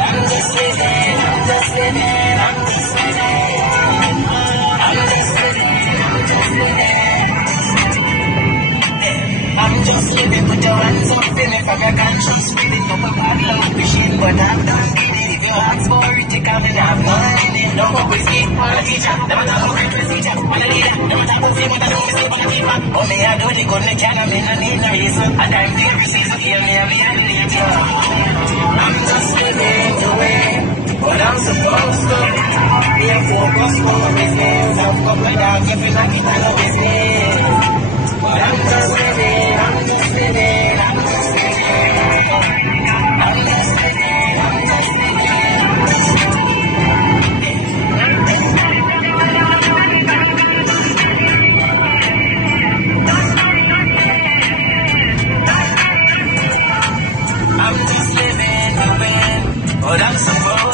I'm just living, I'm just living, I'm just living. I'm just living, I'm just living. I'm just living, put your hands up, feel it from your conscience. Spinning up a bad love machine, but I'm done kidding. If you ask for it, you come and have none in it. No more whiskey, I'm a teacher, never talk about my teacher. I'm a leader, never talk about fame, but I know myself, I'm a keeper. Only I do the good, they can't have me, no need no reason. And I'm there, you see, so hear me, I'll be a leader. I'm just living the way, what I'm supposed to. Be a focus for business, I'm couple down, keeping my feet on the business. But I'm just living, I'm just living, I'm just living. I'm just living, I'm just living. I'm just living the way, what I'm supposed to.